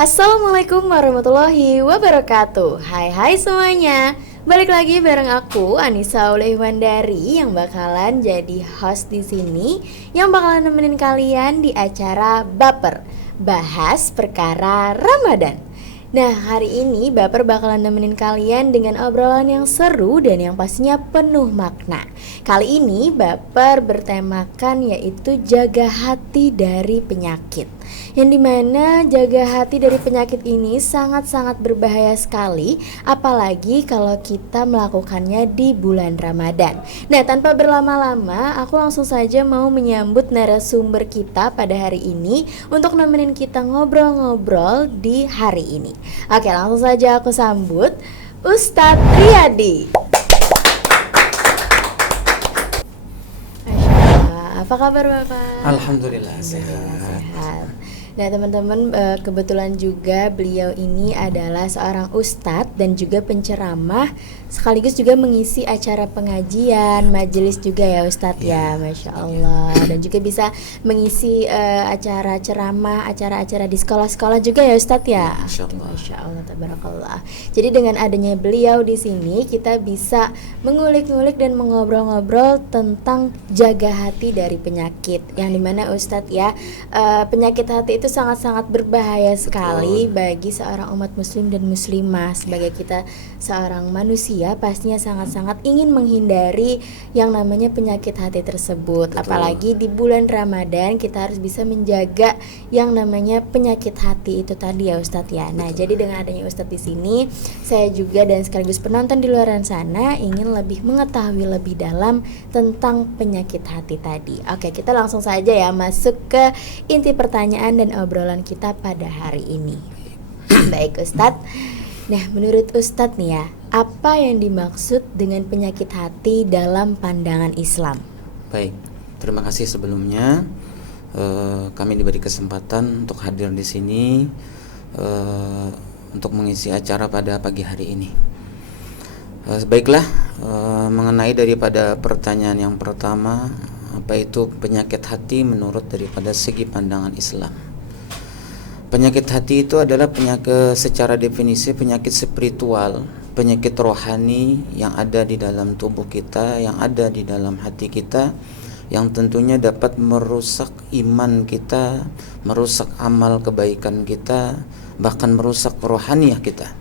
Assalamualaikum warahmatullahi wabarakatuh. Hai semuanya. Balik lagi bareng aku Anissa Wandari yang bakalan jadi host di sini, yang bakalan nemenin kalian di acara Baper, bahas perkara Ramadan. Nah, hari ini Baper bakalan nemenin kalian dengan obrolan yang seru dan yang pastinya penuh makna. Kali ini Baper bertemakan yaitu jaga hati dari penyakit. Yang dimana jaga hati dari penyakit ini sangat-sangat berbahaya sekali, apalagi kalau kita melakukannya di bulan Ramadan. Nah, tanpa berlama-lama, aku langsung saja mau menyambut narasumber kita pada hari ini untuk nemenin kita ngobrol-ngobrol di hari ini. Oke, langsung saja aku sambut Ustadz Riyadi. Masya Allah, apa kabar Bapak? Alhamdulillah sehat. Sehat. Nah teman-teman, kebetulan juga beliau ini adalah seorang ustadz dan juga penceramah, sekaligus juga mengisi acara pengajian, majelis juga ya Ustadz ya, Masya Allah. Dan juga bisa mengisi acara ceramah, acara-acara di sekolah-sekolah juga ya Ustadz ya. Masya Allah, tabarakallah. Jadi dengan adanya beliau di sini, kita bisa mengulik-ngulik dan mengobrol-ngobrol tentang jaga hati dari penyakit. Yang dimana Ustadz ya, penyakit hati itu sangat-sangat berbahaya sekali bagi seorang umat muslim dan muslimah. Sebagai kita seorang manusia, pastinya sangat-sangat ingin menghindari yang namanya penyakit hati tersebut. Apalagi di bulan Ramadan, kita harus bisa menjaga yang namanya penyakit hati itu tadi ya Ustadz ya. Nah, jadi dengan adanya Ustadz di sini, saya juga dan sekaligus penonton di luar sana ingin lebih mengetahui lebih dalam tentang penyakit hati tadi. Oke, kita langsung saja ya masuk ke inti pertanyaan dan obrolan kita pada hari ini. Baik Ustadz. Nah, menurut Ustadz nih ya, apa yang dimaksud dengan penyakit hati dalam pandangan Islam? Baik, terima kasih sebelumnya. Kami diberi kesempatan untuk hadir di sini untuk mengisi acara pada pagi hari ini. Baiklah, mengenai daripada pertanyaan yang pertama, apa itu penyakit hati menurut daripada segi pandangan Islam? Penyakit hati itu adalah penyakit, secara definisi penyakit spiritual, penyakit rohani yang ada di dalam tubuh kita, yang ada di dalam hati kita, yang tentunya dapat merusak iman kita, merusak amal kebaikan kita, bahkan merusak rohaniah kita.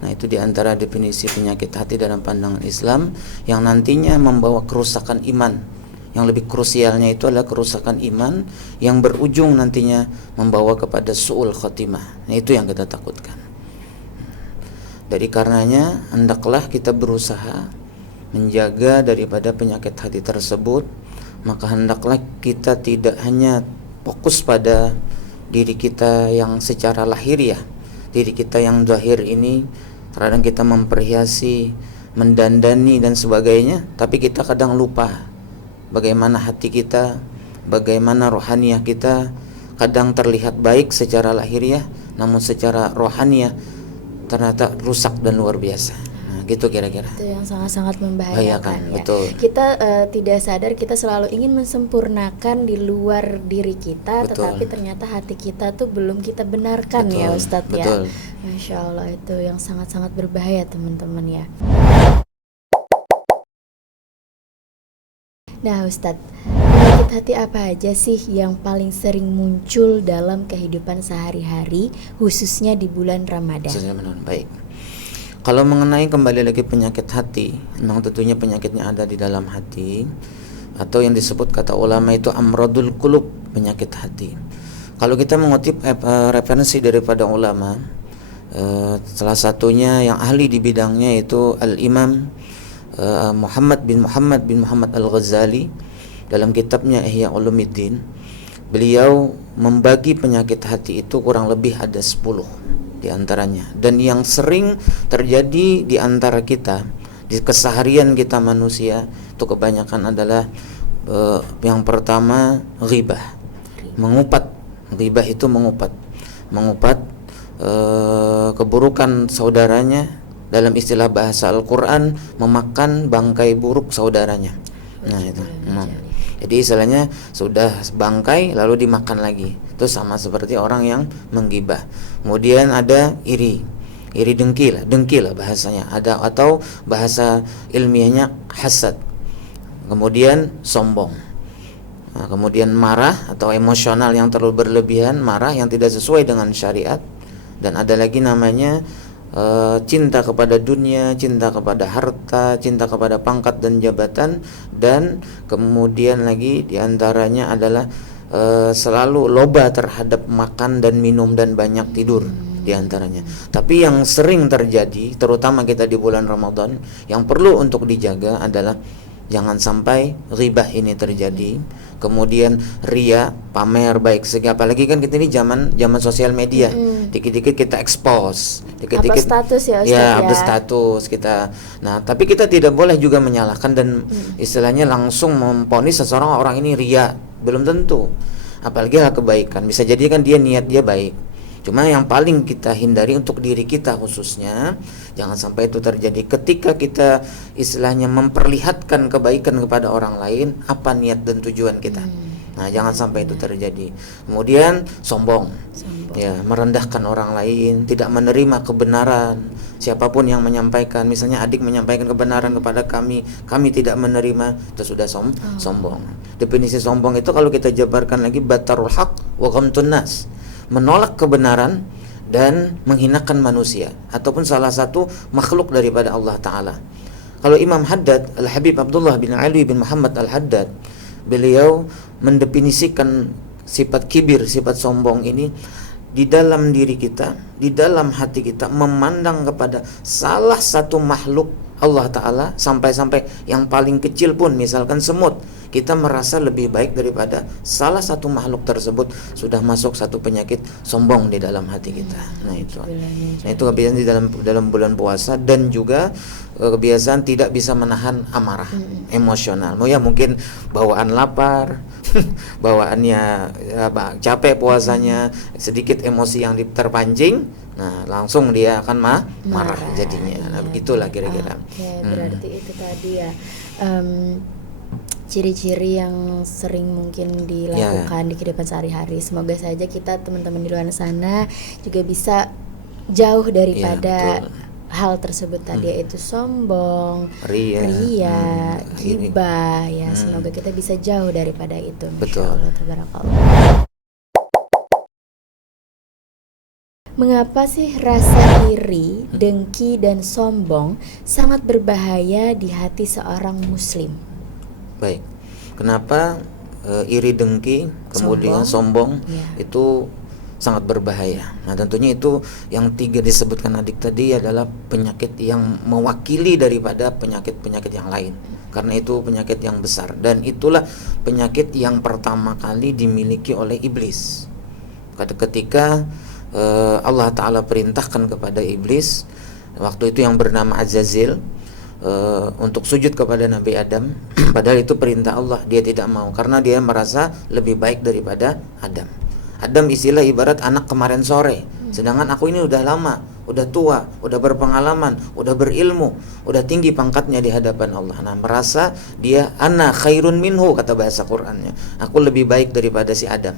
Nah, itu diantara definisi penyakit hati dalam pandangan Islam yang nantinya membawa kerusakan iman. Yang lebih krusialnya itu adalah kerusakan iman yang berujung nantinya membawa kepada su'ul khotimah. Nah, itu yang kita takutkan. Dari karenanya hendaklah kita berusaha menjaga daripada penyakit hati tersebut. Maka hendaklah kita tidak hanya fokus pada diri kita yang secara lahiriah, diri kita yang zahir ini. Kadang kita memperhiasi, mendandani dan sebagainya, tapi kita kadang lupa bagaimana hati kita, bagaimana rohaniah kita. Kadang terlihat baik secara lahiriah, namun secara rohaniah ternyata rusak dan luar biasa. Nah, gitu kira-kira. Itu yang sangat-sangat membahayakan ya. Betul. Kita tidak sadar kita selalu ingin mensempurnakan di luar diri kita, Betul. tetapi ternyata hati kita tuh belum kita benarkan. Betul. Ya Ustadz ya. Masya Allah, itu yang sangat-sangat berbahaya teman-teman ya. Nah Ustadz, penyakit hati apa aja sih yang paling sering muncul dalam kehidupan sehari-hari, khususnya di bulan Ramadan? Baik. Kalau mengenai kembali lagi penyakit hati, memang tentunya penyakitnya ada di dalam hati, atau yang disebut kata ulama itu amradul qulub, penyakit hati. Kalau kita mengutip referensi daripada ulama, salah satunya yang ahli di bidangnya itu Al-Imam Muhammad bin Muhammad Al-Ghazali dalam kitabnya Ihya Ulumuddin. Beliau membagi penyakit hati itu kurang lebih ada 10 di antaranya, dan yang sering terjadi di antara kita di keseharian kita manusia itu kebanyakan adalah yang pertama ghibah, mengupat. Ghibah itu mengupat keburukan saudaranya. Dalam istilah bahasa Al-Quran, memakan bangkai buruk saudaranya. Nah itu. Jadi istilahnya sudah bangkai lalu dimakan lagi. Itu sama seperti orang yang menggibah. Kemudian ada iri dengki lah bahasanya. Ada atau bahasa ilmiahnya hasad. Kemudian sombong. Nah, kemudian marah atau emosional yang terlalu berlebihan, marah yang tidak sesuai dengan syariat. Dan ada lagi namanya cinta kepada dunia, cinta kepada harta, cinta kepada pangkat dan jabatan. Dan kemudian lagi diantaranya adalah selalu loba terhadap makan dan minum dan banyak tidur diantaranya. Tapi yang sering terjadi, terutama kita di bulan Ramadan, yang perlu untuk dijaga adalah jangan sampai ghibah ini terjadi. Kemudian ria, pamer baik segi, apalagi kan kita ini zaman sosial media. Dikit-dikit kita expose, dikit-dikit status ya, Ustaz, ya, ya. update status kita. Nah, tapi kita tidak boleh juga menyalahkan dan istilahnya langsung memvonis seseorang orang ini ria, belum tentu. Apalagi hal kebaikan, bisa jadi kan niat dia baik. Cuma yang paling kita hindari untuk diri kita khususnya, jangan sampai itu terjadi ketika kita istilahnya memperlihatkan kebaikan kepada orang lain, apa niat dan tujuan kita. Nah, jangan sampai itu terjadi. Kemudian sombong. Ya, merendahkan orang lain, tidak menerima kebenaran. Siapapun yang menyampaikan, misalnya adik menyampaikan kebenaran kepada kami tidak menerima, itu sudah sombong. Definisi sombong itu kalau kita jabarkan lagi, batarul haq wa ghamtun nas. Menolak kebenaran dan menghinakan manusia ataupun salah satu makhluk daripada Allah Ta'ala. Kalau Imam Haddad, Al-Habib Abdullah bin Ali bin Muhammad Al-Haddad, beliau mendefinisikan sifat kibir, sifat sombong ini di dalam diri kita, di dalam hati kita, memandang kepada salah satu makhluk Allah Ta'ala, sampai-sampai yang paling kecil pun, misalkan semut, kita merasa lebih baik daripada salah satu makhluk tersebut, sudah masuk satu penyakit sombong di dalam hati kita. Nah itu kebiasaan di dalam bulan puasa, dan juga kebiasaan tidak bisa menahan amarah, emosional. Ya mungkin bawaan lapar, bawaannya capek puasanya, sedikit emosi yang terpancing, nah langsung dia akan marah jadinya. Nah begitulah kira-kira. Berarti itu tadi ya ciri-ciri yang sering mungkin dilakukan di kehidupan sehari-hari. Semoga saja kita teman-teman di luar sana juga bisa jauh daripada hal tersebut tadi, yaitu sombong, ria, ghibah ya. Semoga kita bisa jauh daripada itu. Betul. Tabarakallah. Mengapa sih rasa iri, dengki dan sombong sangat berbahaya di hati seorang muslim? Baik. Kenapa iri, dengki, kemudian sombong itu sangat berbahaya? Nah, tentunya itu yang 3 disebutkan adik tadi adalah penyakit yang mewakili daripada penyakit-penyakit yang lain. Karena itu penyakit yang besar, dan itulah penyakit yang pertama kali dimiliki oleh iblis. Ketika Allah Ta'ala perintahkan kepada iblis, waktu itu yang bernama Azazil, untuk sujud kepada Nabi Adam, padahal itu perintah Allah, dia tidak mau karena dia merasa lebih baik daripada Adam. Adam istilah ibarat anak kemarin sore, sedangkan aku ini udah lama, udah tua, udah berpengalaman, udah berilmu, udah tinggi pangkatnya di hadapan Allah. Nah, merasa dia ana khairun minhu, kata bahasa Qur'annya, aku lebih baik daripada si Adam.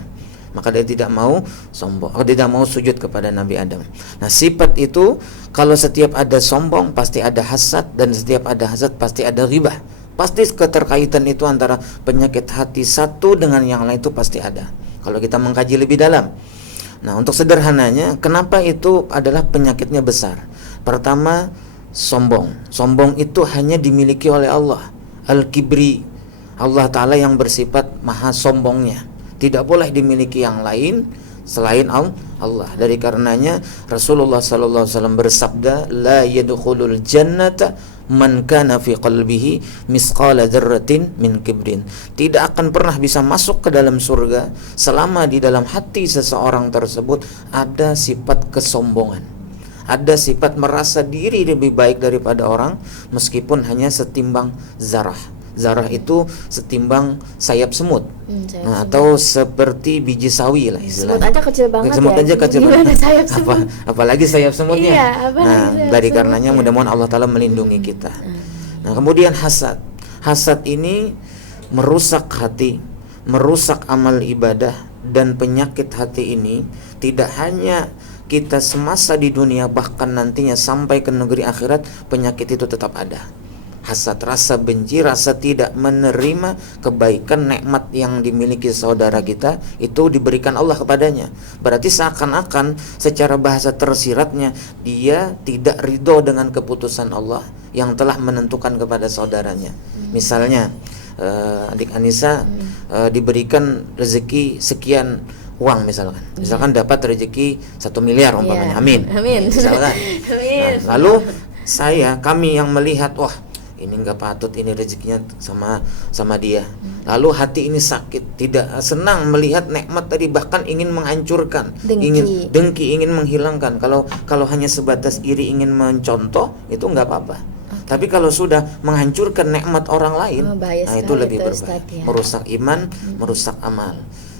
Maka dia tidak mau sombong, tidak mau sujud kepada Nabi Adam. Nah, sifat itu kalau setiap ada sombong pasti ada hasad, dan setiap ada hasad pasti ada ghibah. Pasti keterkaitan itu antara penyakit hati satu dengan yang lain itu pasti ada, kalau kita mengkaji lebih dalam. Nah, untuk sederhananya, kenapa itu adalah penyakitnya besar? Pertama, sombong. Sombong itu hanya dimiliki oleh Allah. Al-Kibri, Allah Ta'ala yang bersifat maha sombongnya, tidak boleh dimiliki yang lain selain Allah. Dari karenanya Rasulullah sallallahu alaihi wasallam bersabda, la yadkhulul jannata man kana fi qalbihi misqala dzarratin min kibrin. Tidak akan pernah bisa masuk ke dalam surga selama di dalam hati seseorang tersebut ada sifat kesombongan, ada sifat merasa diri lebih baik daripada orang, meskipun hanya setimbang zarah. Zarah itu setimbang sayap semut. Atau seperti biji sawi lah istilahnya. Semut aja kecil banget. Semut aja kecil banget. Apalagi sayap semutnya. Dari karenanya mudah-mudahan Allah Ta'ala melindungi kita. Nah, kemudian hasad. Hasad ini merusak hati, merusak amal ibadah. Dan penyakit hati ini tidak hanya kita semasa di dunia, bahkan nantinya sampai ke negeri akhirat, penyakit itu tetap ada. Hasad, rasa benci, rasa tidak menerima kebaikan, nikmat yang dimiliki saudara kita itu diberikan Allah kepadanya. Berarti seakan-akan secara bahasa tersiratnya dia tidak ridho dengan keputusan Allah yang telah menentukan kepada saudaranya. Misalnya adik Anissa diberikan rezeki sekian uang misalkan dapat rezeki 1 miliar umpamanya, amin misalkan. Amin. Nah, lalu kami yang melihat, wah ini nggak patut ini rezekinya sama dia. Lalu hati ini sakit, tidak senang melihat nikmat tadi, bahkan ingin menghancurkan, ingin dengki, ingin menghilangkan. Kalau hanya sebatas iri, ingin mencontoh, itu nggak apa-apa. Tapi kalau sudah menghancurkan nikmat orang lain, nah itu lebih berbahaya, merusak iman, merusak amal.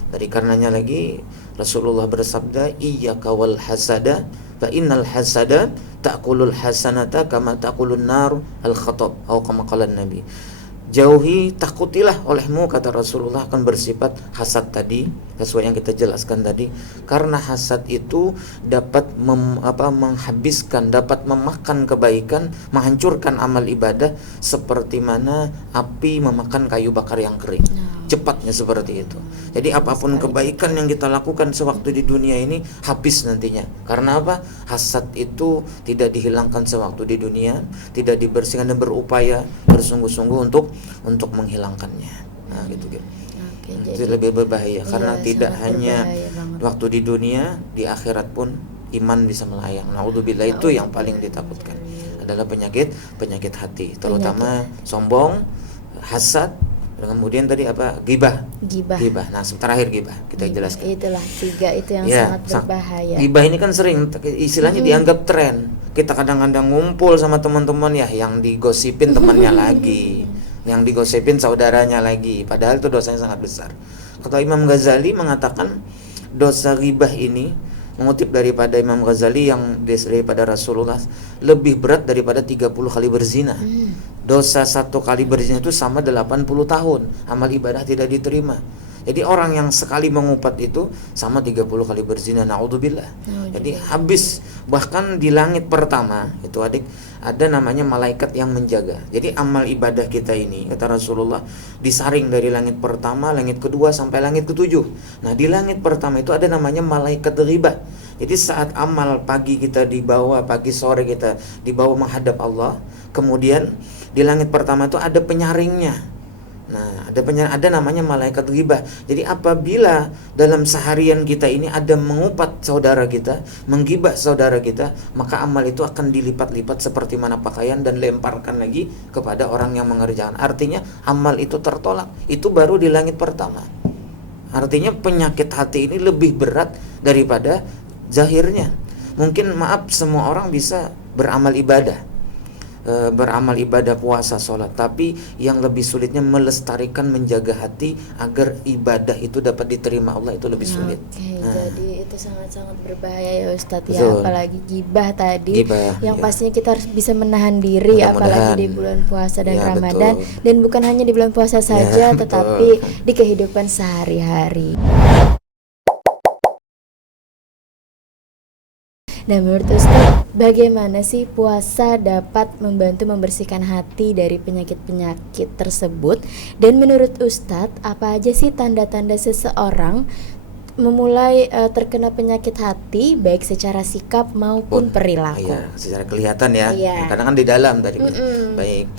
Dari karenanya lagi Rasulullah bersabda, iyyaka wal hasada fa innal hasada ta'kulul hasanata kama ta'kulun nar al khatab, atau kama qala Nabi. Jauhi, takutilah olehmu, kata Rasulullah, akan bersifat hasad tadi, sesuai yang kita jelaskan tadi. Karena hasad itu dapat menghabiskan, dapat memakan kebaikan, menghancurkan amal ibadah, seperti mana api memakan kayu bakar yang kering. Cepatnya seperti itu. Jadi apapun kebaikan yang kita lakukan sewaktu di dunia ini habis nantinya. Karena apa? Hasad itu tidak dihilangkan sewaktu di dunia, tidak dibersihkan, dan berupaya bersungguh-sungguh untuk menghilangkannya. Nah, gitu. Itu lebih berbahaya karena tidak hanya waktu di dunia, di akhirat pun iman bisa melayang. Naudzubillah, itu yang paling ditakutkan adalah penyakit hati, terutama sombong, hasad. Kemudian tadi apa? Gibah. Nah, terakhir gibah kita jelaskan. Itulah 3 itu yang sangat berbahaya. Gibah ini kan sering istilahnya dianggap tren. Kita kadang-kadang ngumpul sama teman-teman, ya yang digosipin temannya lagi, yang digosipin saudaranya lagi, padahal itu dosanya sangat besar. Kata Imam Ghazali mengatakan dosa gibah ini, mengutip daripada Imam Ghazali yang daripada Rasulullah, lebih berat daripada 30 kali berzina. Dosa 1 kali berzina itu sama 80 tahun amal ibadah tidak diterima. Jadi orang yang sekali mengupat itu sama 30 kali berzina. Naudzubillah. Jadi habis. Bahkan di langit pertama itu adik, ada namanya malaikat yang menjaga. Jadi amal ibadah kita ini, kata Rasulullah, disaring dari langit pertama, langit kedua, sampai langit ketujuh. Nah, di langit pertama itu ada namanya malaikat ghibah. Jadi saat amal pagi kita dibawa, pagi sore kita dibawa menghadap Allah, kemudian di langit pertama itu ada penyaringnya. Nah, ada namanya malaikat ghibah. Jadi apabila dalam seharian kita ini ada mengupat saudara kita, menggibah saudara kita, maka amal itu akan dilipat-lipat seperti mana pakaian dan lemparkan lagi kepada orang yang mengerjakan. Artinya amal itu tertolak. Itu baru di langit pertama. Artinya penyakit hati ini lebih berat daripada zahirnya. Mungkin semua orang bisa beramal ibadah puasa, sholat, tapi yang lebih sulitnya melestarikan, menjaga hati agar ibadah itu dapat diterima Allah, itu lebih sulit. Jadi itu sangat-sangat berbahaya ya Ustadz ya, apalagi gibah tadi, yang pastinya kita harus bisa menahan diri, apalagi di bulan puasa dan Ramadan, dan bukan hanya di bulan puasa saja, tetapi di kehidupan sehari-hari. Nah, menurut Ustaz, bagaimana sih puasa dapat membantu membersihkan hati dari penyakit-penyakit tersebut? Dan menurut Ustaz, apa aja sih tanda-tanda seseorang memulai terkena penyakit hati, baik secara sikap maupun perilaku? Iya, secara kelihatan ya. Kadang kan di dalam tadi. Baik.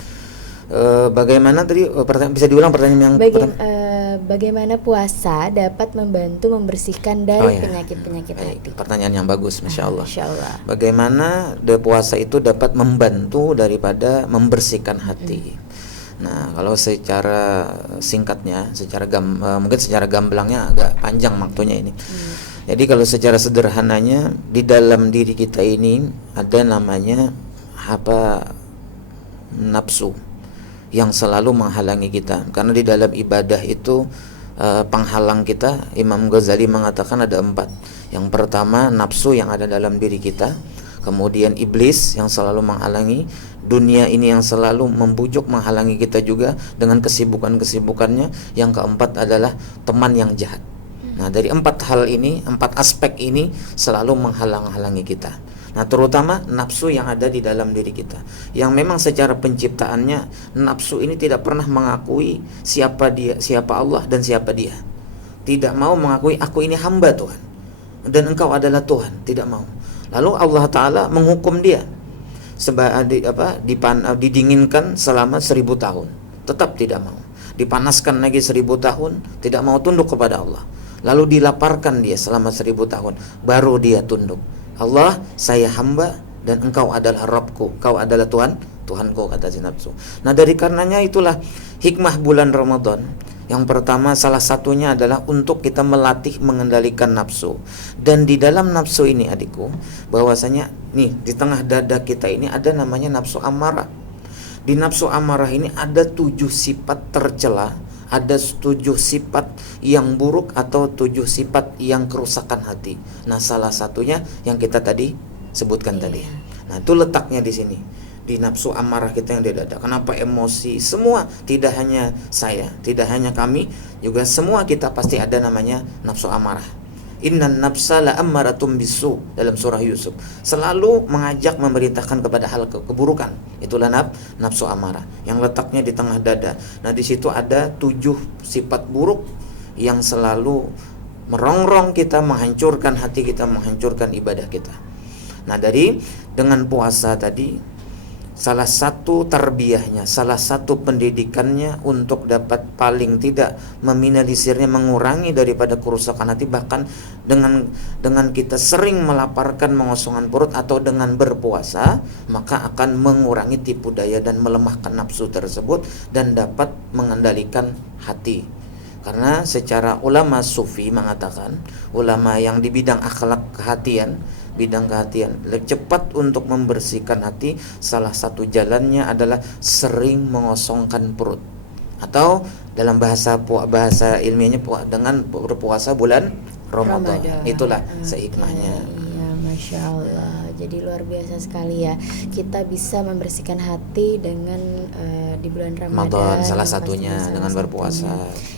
Bagaimana tadi bisa diulang pertanyaan yang bagaimana puasa dapat membantu membersihkan dari penyakit-penyakit hati? Pertanyaan yang bagus, Masya Allah. Bagaimana puasa itu dapat membantu daripada membersihkan hati? Nah, kalau secara singkatnya, mungkin secara gamblangnya agak panjang waktunya ini. Jadi kalau secara sederhananya, di dalam diri kita ini ada namanya nafsu yang selalu menghalangi kita. Karena di dalam ibadah itu penghalang kita, Imam Ghazali mengatakan ada 4. Yang pertama nafsu yang ada dalam diri kita, kemudian iblis yang selalu menghalangi, dunia ini yang selalu membujuk menghalangi kita juga dengan kesibukan-kesibukannya. Yang keempat adalah teman yang jahat. Nah, dari 4 hal ini, 4 aspek ini selalu menghalang-halangi kita. Nah, terutama nafsu yang ada di dalam diri kita, yang memang secara penciptaannya nafsu ini tidak pernah mengakui siapa dia, siapa Allah dan siapa dia. Tidak mau mengakui aku ini hamba Tuhan dan engkau adalah Tuhan, tidak mau. Lalu Allah Ta'ala menghukum dia didinginkan selama 1000 tahun, tetap tidak mau. Dipanaskan lagi 1000 tahun, tidak mau tunduk kepada Allah. Lalu dilaparkan dia selama 1000 tahun, baru dia tunduk. Allah, saya hamba dan engkau adalah Rabbku, engkau adalah Tuhanku, kata si nafsu. Nah, dari karenanya itulah hikmah bulan Ramadan. Yang pertama, salah satunya adalah untuk kita melatih mengendalikan nafsu. Dan di dalam nafsu ini adikku, bahwasanya nih di tengah dada kita ini ada namanya nafsu amarah. Di nafsu amarah ini ada 7 sifat tercela, ada 7 sifat yang buruk atau 7 sifat yang kerusakan hati. Nah, salah satunya yang kita tadi sebutkan tadi. Nah, itu letaknya di sini, di nafsu amarah kita yang di dada. Kenapa emosi? Semua, tidak hanya saya, tidak hanya kami, juga semua kita pasti ada namanya nafsu amarah. Innan nafsa la ammaratum bisu, dalam surah Yusuf selalu mengajak, memerintahkan kepada hal keburukan. Itulah nafsu amarah yang letaknya di tengah dada. Nah, di situ ada 7 sifat buruk yang selalu merongrong kita, menghancurkan hati kita, menghancurkan ibadah kita. Nah, dengan puasa tadi, salah satu tarbiyahnya, salah satu pendidikannya untuk dapat paling tidak meminimalisirnya, mengurangi daripada kerusakan hati. Bahkan dengan kita sering melaparkan, mengosongkan perut atau dengan berpuasa, maka akan mengurangi tipu daya dan melemahkan nafsu tersebut dan dapat mengendalikan hati. Karena secara ulama sufi mengatakan, ulama yang di bidang akhlak kehatian, bidang kehatian, cepat untuk membersihkan hati, salah satu jalannya adalah sering mengosongkan perut, atau dalam bahasa ilmiahnya dengan berpuasa bulan Ramadan. Itulah sehikmahnya. Iya, Masya Allah. Jadi luar biasa sekali ya, kita bisa membersihkan hati dengan di bulan Ramadan. Salah satunya dengan berpuasa.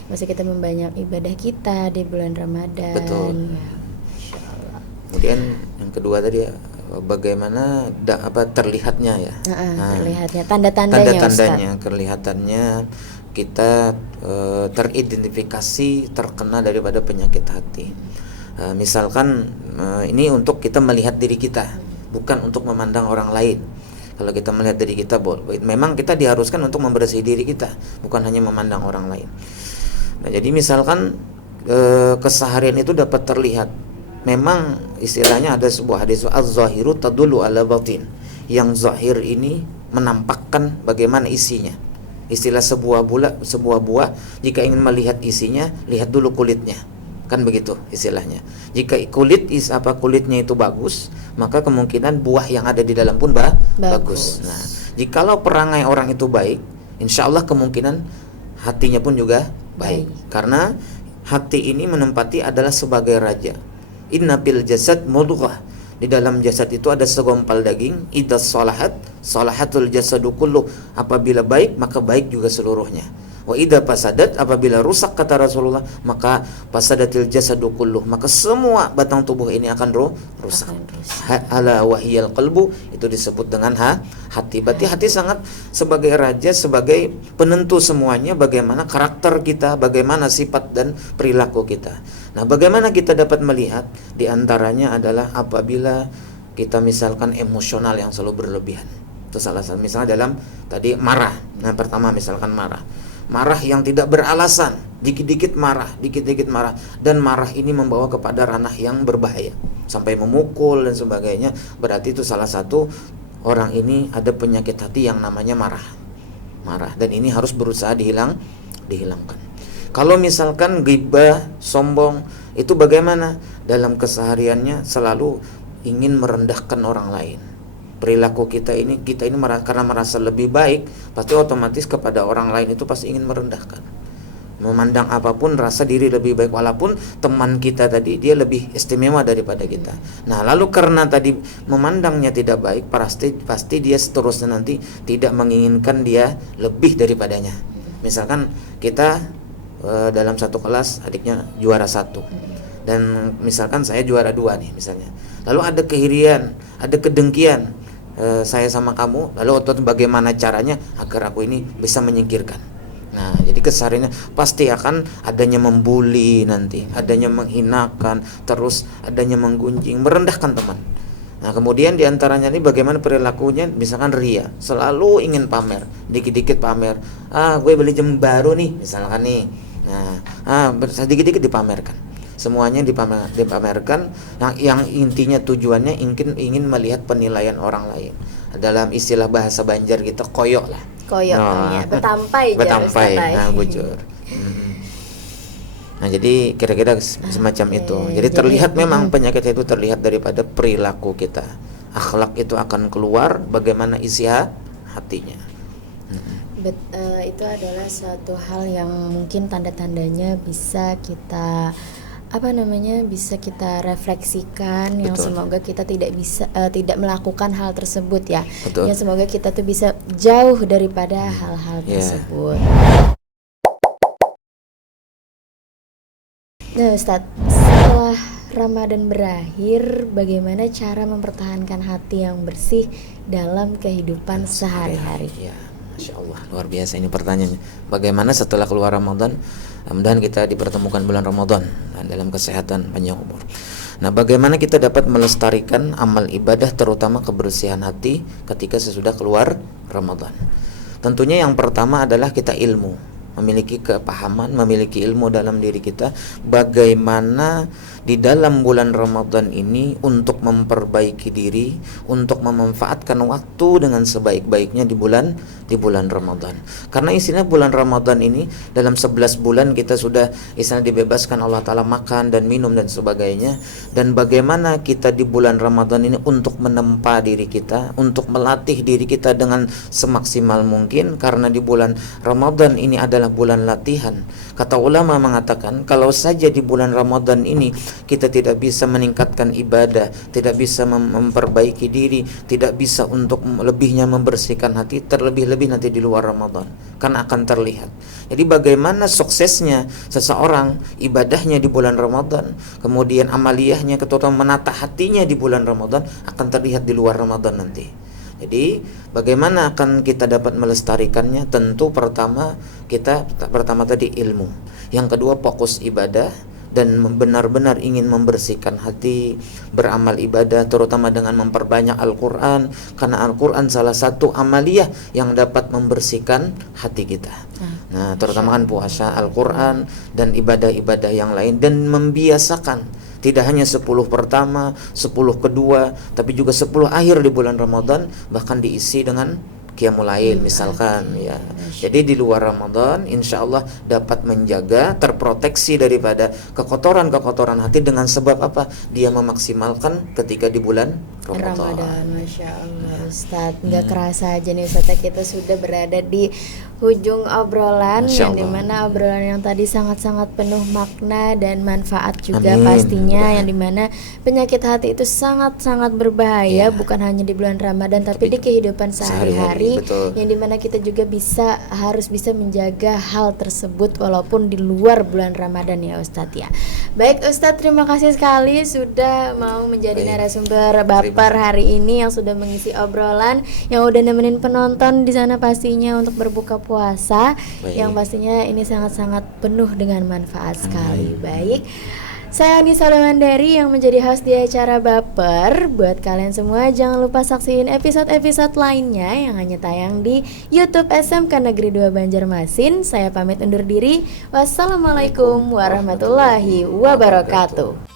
Masa kita membanyak ibadah kita di bulan Ramadan. Betul. Ya, Masya Allah. Kemudian yang kedua tadi, bagaimana terlihatnya ya. Terlihatnya, tanda-tandanya, kelihatannya kita teridentifikasi terkena daripada penyakit hati. Misalkan ini untuk kita melihat diri kita, bukan untuk memandang orang lain. Kalau kita melihat diri kita, memang kita diharuskan untuk membersih diri kita, bukan hanya memandang orang lain. Nah, jadi misalkan keseharian itu dapat terlihat. Memang istilahnya ada sebuah hadis, az-zahiru tadullu ala batin. Yang zahir ini menampakkan bagaimana isinya. Istilah sebuah buah, jika ingin melihat isinya, lihat dulu kulitnya. Kan begitu istilahnya. Jika kulitnya itu bagus, maka kemungkinan buah yang ada di dalam pun bagus. Nah, jikalau perangai orang itu baik, insya Allah kemungkinan hatinya pun juga baik. Karena hati ini menempati adalah sebagai raja. Inna fil jasad mudghah. Di dalam jasad itu ada segumpal daging. Idza salahatul jasadu kullu. Apabila baik, maka baik juga seluruhnya. Wa idza fasadat, apabila rusak, kata Rasulullah, maka fasadatil jasadu kullu, maka semua batang tubuh ini akan rusak. Ala wahiyal qalbu, itu disebut dengan hati. Berarti hati sangat sebagai raja, sebagai penentu semuanya, bagaimana karakter kita, bagaimana sifat dan perilaku kita. Nah, bagaimana kita dapat melihat? Di antaranya adalah apabila kita misalkan emosional yang selalu berlebihan. Itu salah satu, misalnya dalam tadi marah. Nah, pertama misalkan marah yang tidak beralasan, dikit-dikit marah, dan marah ini membawa kepada ranah yang berbahaya sampai memukul dan sebagainya. Berarti itu salah satu orang ini ada penyakit hati yang namanya marah, dan ini harus berusaha dihilangkan. Kalau misalkan ghibah, sombong, itu bagaimana? Dalam kesehariannya selalu ingin merendahkan orang lain. Perilaku kita ini karena merasa lebih baik, pasti otomatis kepada orang lain itu pasti ingin merendahkan. memandang apapun rasa diri lebih baik, walaupun teman kita tadi dia lebih istimewa daripada kita. Nah, lalu karena tadi memandangnya tidak baik, pasti dia seterusnya nanti tidak menginginkan dia lebih daripadanya. Misalkan kita dalam satu kelas adiknya juara 1 dan misalkan saya juara 2 nih misalnya, lalu ada keirian, ada kedengkian saya sama kamu, lalu otot bagaimana caranya agar aku ini bisa menyingkirkan. Nah, jadi kesannya pasti akan adanya membuli nanti, adanya menghinakan, terus adanya menggunjing, merendahkan teman. Nah, kemudian diantaranya ini bagaimana perilakunya, misalkan ria, selalu ingin pamer, dikit-dikit pamer. Gue beli jam baru nih, misalkan nih. Nah, sedikit-dikit dipamerkan. Semuanya dipamerkan, yang intinya tujuannya ingin melihat penilaian orang lain. Dalam istilah bahasa Banjar kita koyok lah. Koyok namanya, betampai. Nah, bujur. Nah, jadi kira-kira semacam itu. Jadi terlihat memang penyakit itu terlihat daripada perilaku kita. Akhlak itu akan keluar bagaimana isi hatinya. Itu adalah suatu hal yang mungkin tanda-tandanya bisa kita bisa kita refleksikan. Betul. Yang semoga kita tidak melakukan hal tersebut ya. Betul. Yang semoga kita tuh bisa jauh daripada hal-hal tersebut. Nah, Ustadz, setelah Ramadan berakhir, bagaimana cara mempertahankan hati yang bersih dalam kehidupan sehari-hari? Ya, Masya Allah, luar biasa ini pertanyaannya. Bagaimana setelah keluar Ramadan? Mudah-mudahan kita dipertemukan bulan Ramadan dalam kesehatan panjang umur. Nah, bagaimana kita dapat melestarikan amal ibadah terutama kebersihan hati ketika sesudah keluar Ramadan? Tentunya yang pertama adalah kita ilmu, memiliki kepahaman, memiliki ilmu dalam diri kita bagaimana di dalam bulan Ramadan ini untuk memperbaiki diri, untuk memanfaatkan waktu dengan sebaik-baiknya di bulan Ramadan. Karena istilah bulan Ramadan ini dalam 11 bulan kita sudah istilah dibebaskan Allah Ta'ala makan dan minum dan sebagainya. Dan bagaimana kita di bulan Ramadan ini untuk menempa diri kita, untuk melatih diri kita dengan semaksimal mungkin, karena di bulan Ramadan ini adalah bulan latihan. Kata ulama mengatakan kalau saja di bulan Ramadan ini kita tidak bisa meningkatkan ibadah, tidak bisa memperbaiki diri, tidak bisa untuk lebihnya membersihkan hati, terlebih-lebih nanti di luar Ramadan, kan akan terlihat. Jadi bagaimana suksesnya seseorang ibadahnya di bulan Ramadan, kemudian amaliyahnya, terutama menata hatinya di bulan Ramadan, akan terlihat di luar Ramadan nanti. Jadi bagaimana akan kita dapat melestarikannya? Tentu pertama tadi ilmu, yang kedua fokus ibadah dan benar-benar ingin membersihkan hati, beramal ibadah terutama dengan memperbanyak Al-Quran, karena Al-Quran salah satu amaliyah yang dapat membersihkan hati kita. Nah, terutama kan puasa, Al-Quran dan ibadah-ibadah yang lain, dan membiasakan tidak hanya 10 pertama, 10 kedua, tapi juga 10 akhir di bulan Ramadan, bahkan diisi dengan Qiyamul Lail misalkan ya. Jadi di luar Ramadan insya Allah dapat menjaga, terproteksi daripada kekotoran-kekotoran hati dengan sebab apa? Dia memaksimalkan ketika di bulan Ramadan. Masya Allah Ustadz, nggak kerasa aja nih Ustadz, kita sudah berada di ujung obrolan yang dimana obrolan yang tadi sangat-sangat penuh makna dan manfaat juga. Pastinya yang dimana penyakit hati itu sangat-sangat berbahaya, bukan hanya di bulan Ramadan tapi di kehidupan sehari-hari, yang dimana kita juga harus bisa menjaga hal tersebut walaupun di luar bulan Ramadan ya Ustadz ya. Baik Ustadz, terima kasih sekali sudah mau menjadi narasumber Baper hari ini, yang sudah mengisi obrolan, yang udah nemenin penonton di sana pastinya untuk berbuka puasa. Yang pastinya ini sangat-sangat penuh dengan manfaat sekali. Baik, saya Anissa Mandari yang menjadi host di acara Baper. Buat kalian semua jangan lupa saksiin episode-episode lainnya yang hanya tayang di YouTube SMK Negeri 2 Banjarmasin. Saya pamit undur diri. Wassalamualaikum warahmatullahi wabarakatuh.